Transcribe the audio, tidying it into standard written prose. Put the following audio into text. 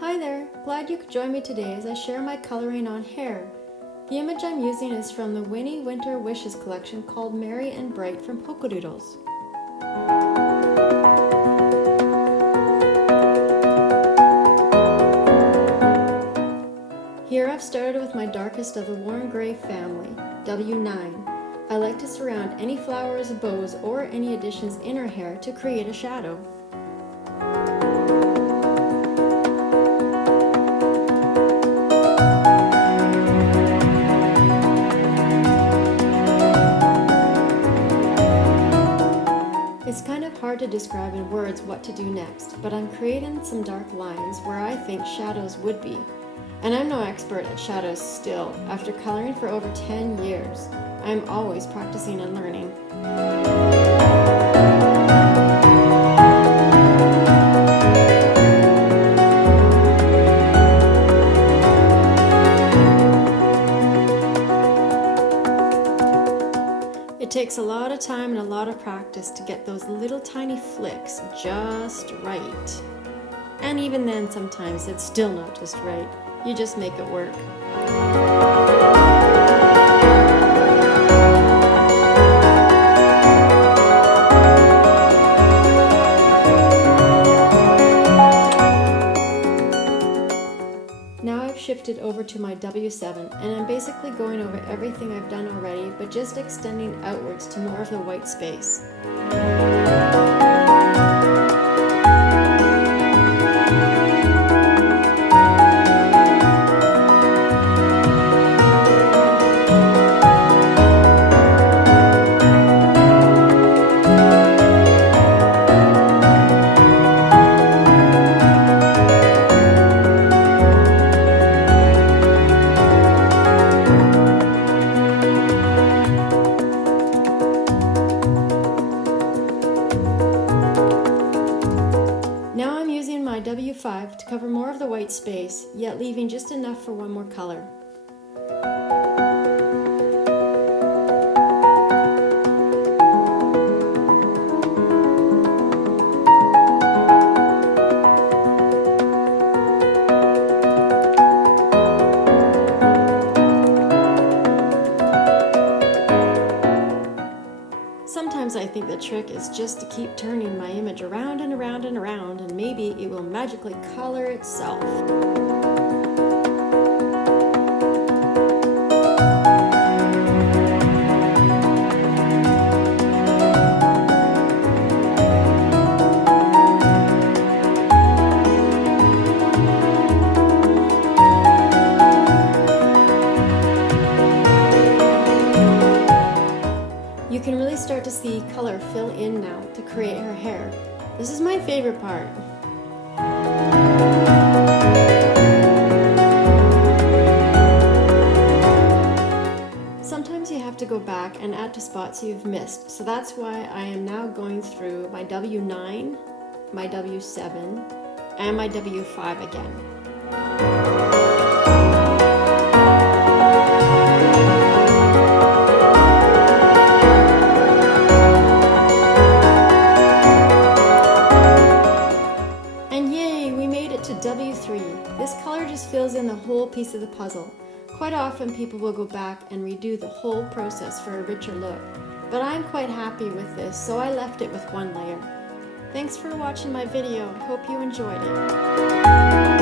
Hi there, glad you could join me today as I share my coloring on hair. The image I'm using is from the Winnie Winter Wishes collection called Merry and Bright from Polkadoodles. Here I've started with my darkest of the warm gray family, W9. I like to surround any flowers, bows, or any additions in her hair to create a shadow. It's kind of hard to describe in words what to do next, but I'm creating some dark lines where I think shadows would be. And I'm no expert at shadows still. After coloring for over 10 years, I'm always practicing and learning. It takes a lot of time and a lot of practice to get those little tiny flicks just right. And even then, sometimes it's still not just right. You just make it work. Now I've shifted over to my W7 and I'm basically going over everything I've done already, but just extending outwards to more of the white space. W5 to cover more of the white space, yet leaving just enough for one more color. Sometimes I think the trick is just to keep turning my image around and around and around, and maybe it will magically color itself. You can really start to see color fill in now to create her hair. This is my favorite part. Sometimes you have to go back and add to spots you've missed, so that's why I am now going through my W9, my W7, and my W5 again. W3. This color just fills in the whole piece of the puzzle. Quite often people will go back and redo the whole process for a richer look, but I'm quite happy with this, so I left it with one layer. Thanks for watching my video. I hope you enjoyed it.